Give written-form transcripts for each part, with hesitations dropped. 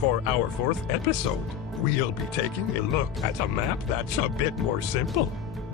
For our fourth episode, we'll be taking a look at a map that's a bit more simple.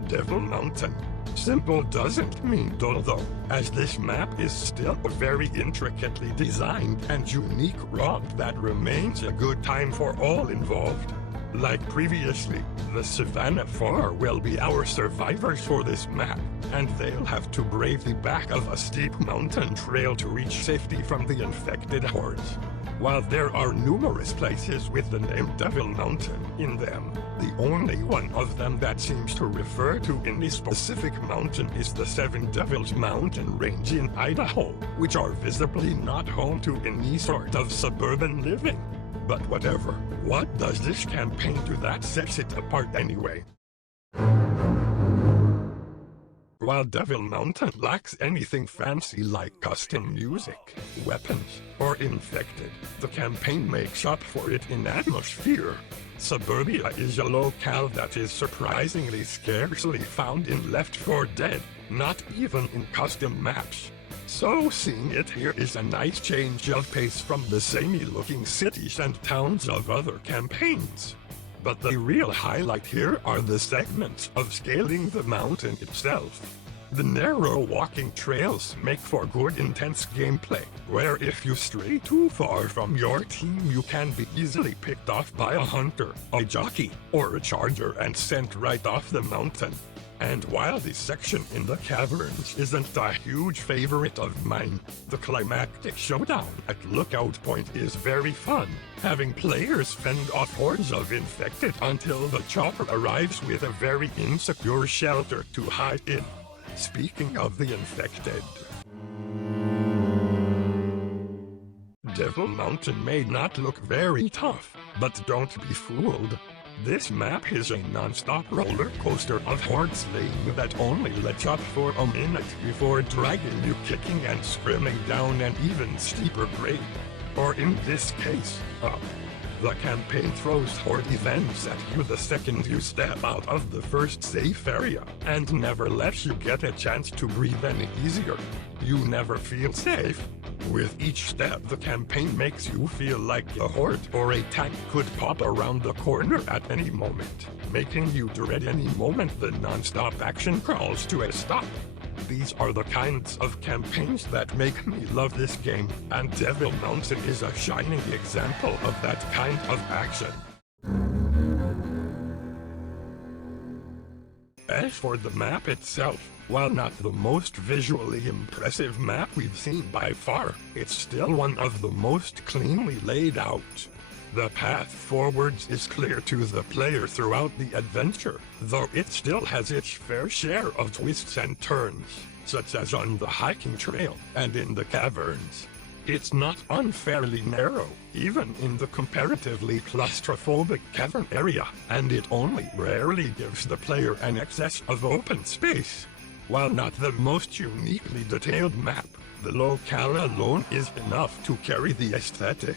Devil Mountain. Simple doesn't mean dull though, as this map is still a very intricately designed and unique romp that remains a good time for all involved. Like previously, the Savannah 4 will be our survivors for this map, and they'll have to brave the back of a steep mountain trail to reach safety from the infected hordes. While there are numerous places with the name Devil Mountain in them, the only one of them that seems to refer to any specific mountain is the Seven Devils mountain range in Idaho, which are visibly not home to any sort of suburban living. But whatever, what does this campaign do that sets it apart anyway? While Devil Mountain lacks anything fancy like custom music, weapons, or infected, the campaign makes up for it in atmosphere. Suburbia is a locale that is surprisingly scarcely found in Left 4 Dead, not even in custom maps. So seeing it here is a nice change of pace from the samey-looking cities and towns of other campaigns. But the real highlight here are the segments of scaling the mountain itself. The narrow walking trails make for good intense gameplay, where if you stray too far from your team you can be easily picked off by a hunter, a jockey, or a charger and sent right off the mountain. And while this section in the caverns isn't a huge favorite of mine, the climactic showdown at Lookout Point is very fun, having players fend off hordes of infected until the chopper arrives with a very insecure shelter to hide in. Speaking of the infected, Devil Mountain may not look very tough, but don't be fooled. This map is a non-stop roller coaster of horde slaying that only lets up for a minute before dragging you kicking and screaming down an even steeper grade. Or in this case, up. The campaign throws horde events at you the second you step out of the first safe area, and never lets you get a chance to breathe any easier. You never feel safe. With each step, the campaign makes you feel like a horde or a tank could pop around the corner at any moment, making you dread any moment the non-stop action crawls to a stop. These are the kinds of campaigns that make me love this game, and Devil Mountain is a shining example of that kind of action. As for the map itself, while not the most visually impressive map we've seen by far, it's still one of the most cleanly laid out. The path forwards is clear to the player throughout the adventure, though it still has its fair share of twists and turns, such as on the hiking trail and in the caverns. It's not unfairly narrow, even in the comparatively claustrophobic cavern area, and it only rarely gives the player an excess of open space. While not the most uniquely detailed map, the locale alone is enough to carry the aesthetic.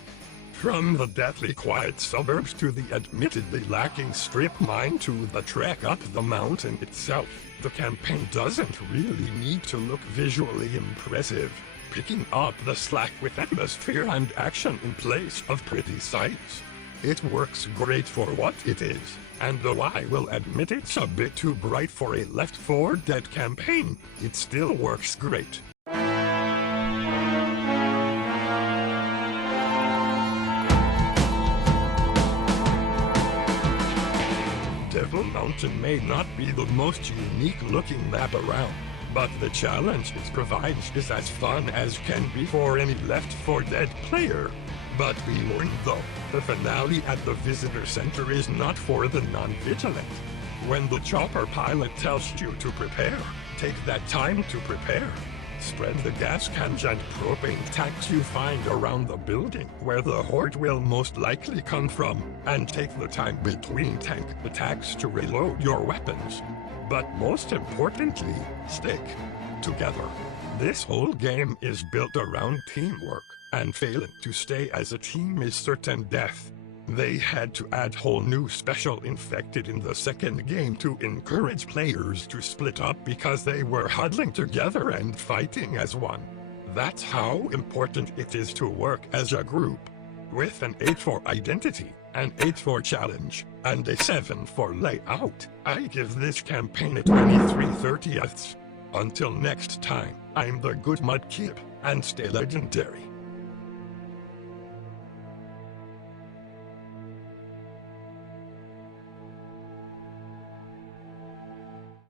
From the deathly quiet suburbs to the admittedly lacking strip mine to the trek up the mountain itself, the campaign doesn't really need to look visually impressive, picking up the slack with atmosphere and action in place of pretty sights. It works great for what it is, and though I will admit it's a bit too bright for a Left 4 Dead campaign, it still works great. Devil Mountain may not be the most unique looking map around, but the challenge it provides is as fun as can be for any Left 4 Dead player. But be warned though, the finale at the visitor center is not for the non-vigilant. When the chopper pilot tells you to prepare, take that time to prepare. Spread the gas cans and propane tanks you find around the building where the horde will most likely come from, and take the time between tank attacks to reload your weapons. But most importantly, stick together. This whole game is built around teamwork, and failing to stay as a team is certain death. They had to add whole new special infected in the second game to encourage players to split up because they were huddling together and fighting as one. That's how important it is to work as a group. with an 8 for identity, an 8 for challenge, and a 7 for layout. I give this campaign a 23/30ths. Until next time, I'm the good Mudkip, and stay legendary.